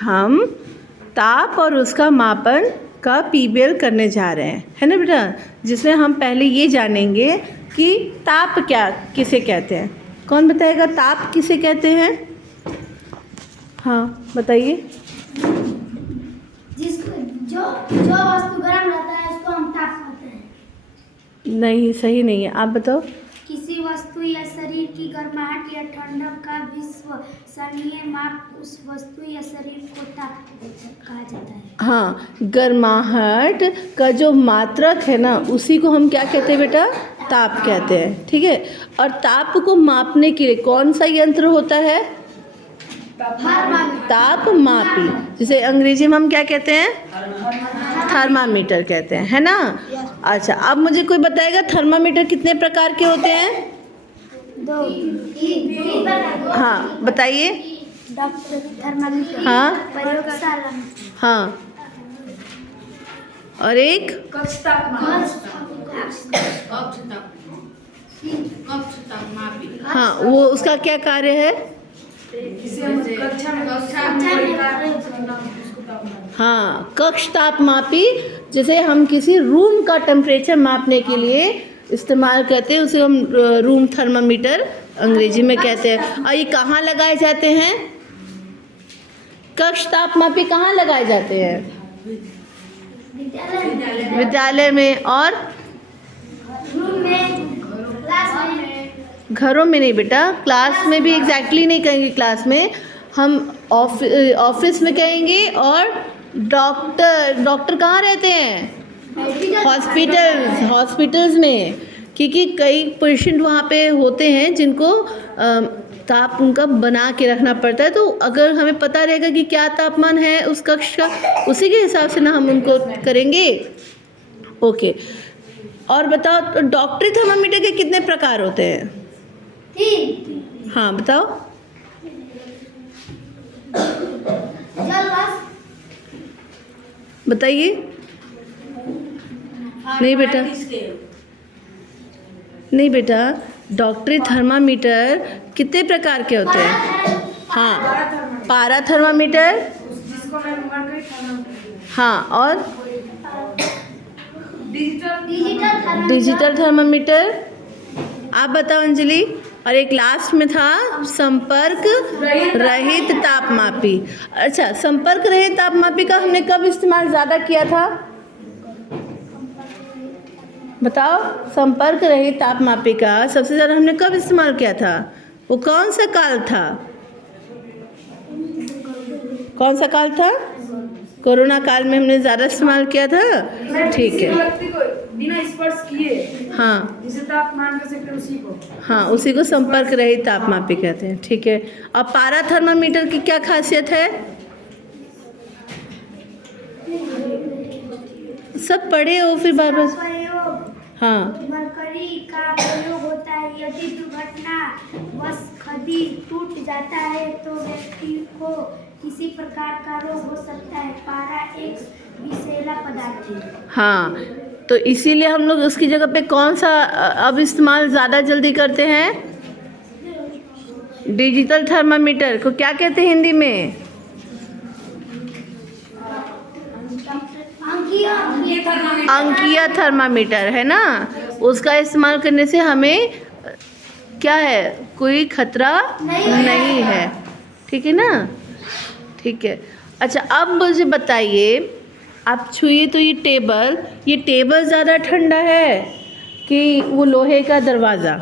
हम ताप और उसका मापन का पीबीएल करने जा रहे हैं, है ना बेटा। जिसमें हम पहले ये जानेंगे कि ताप क्या किसे कहते हैं। कौन बताएगा ताप किसे कहते हैं? हाँ बताइए। जिसको जो वस्तु गर्म रहता है उसको हम ताप कहते हैं। नहीं, सही नहीं है, आप बताओ। किसी वस्तु या शरीर की गर्माहट या ठंडक का विश्वसनीय माप उस वस्तु या शरीर को ताप कहा जाता है। हाँ, गर्माहट का जो मात्रक है ना उसी को हम क्या कहते हैं बेटा? ताप कहते हैं, ठीक है। और ताप को मापने के लिए कौन सा यंत्र होता है? ताप मापी, जिसे अंग्रेजी में हम क्या कहते हैं? थर्मामीटर कहते हैं, है ना। अच्छा, अब मुझे कोई बताएगा थर्मामीटर कितने प्रकार के होते हैं? 2 हाँ बताइए। थर्मामीटर, हाँ प्रयोगशाला, हाँ, और एक कक्ष तापमापी। हाँ, वो उसका क्या कार्य है? हाँ, कक्ष तापमापी, जैसे हम किसी रूम का टेम्परेचर मापने के लिए इस्तेमाल करते हैं, उसे हम रूम थर्मामीटर अंग्रेजी में कहते हैं। और ये कहाँ लगाए जाते हैं? कक्ष तापमापी कहाँ लगाए जाते हैं? विद्यालय में और रूम में, क्लास में। घरों में नहीं बेटा, क्लास में भी एग्जैक्टली नहीं कहेंगे। क्लास में हम ऑफिस में कहेंगे। और डॉक्टर कहाँ रहते हैं? हॉस्पिटल्स में, क्योंकि कई पेशेंट वहाँ पे होते हैं जिनको ताप उनका बना के रखना पड़ता है। तो अगर हमें पता रहेगा कि क्या तापमान है उस कक्ष का, उसी के हिसाब से ना हम उनको करेंगे। ओके, और बताओ तो डॉक्टरी थर्मामीटर के कितने प्रकार होते हैं? 3। हाँ बताओ। बताइए। नहीं बेटा, डॉक्टरी थर्मामीटर कितने प्रकार के होते हैं? हाँ, पारा थर्मामीटर, हाँ, और डिजिटल थर्मामीटर। आप बताओ अंजलि। और एक लास्ट में था संपर्क रहित तापमापी। अच्छा, संपर्क रहित तापमापी का हमने कब इस्तेमाल ज़्यादा किया था? बताओ, संपर्क रहित तापमापी का सबसे ज़्यादा हमने कब इस्तेमाल किया था? वो कौन सा काल था? कौन सा काल था? कोरोना काल में हमने ज़्यादा इस्तेमाल किया था, ठीक है। बिना स्पर्श किए, हाँ, जिसे तापमान कर सकते हैं उसी को। हाँ, उसी को संपर्क रहित तापमापी कहते हैं, ठीक है। और पारा थर्मामीटर की क्या खासियत है? सब पढ़े हो फिर बार बार। हाँ, मरकरी का प्रयोग होता है। यदि दुर्घटनावश खड़ी टूट जाता है तो व्यक्ति को किसी प्रकार का रोग हो सकता है। पारा एक विषैला पदार्थ है। हाँ, तो इसीलिए हम लोग उसकी जगह पे कौन सा अब इस्तेमाल ज़्यादा जल्दी करते हैं? डिजिटल थर्मामीटर को क्या कहते हैं हिंदी में? अंकीय थर्मामीटर, है ना। उसका इस्तेमाल करने से हमें क्या है, कोई खतरा नहीं है, ठीक है ना। ठीक है। अच्छा, अब मुझे बताइए, आप छुइए तो ये टेबल ज़्यादा ठंडा है कि वो लोहे का दरवाज़ा?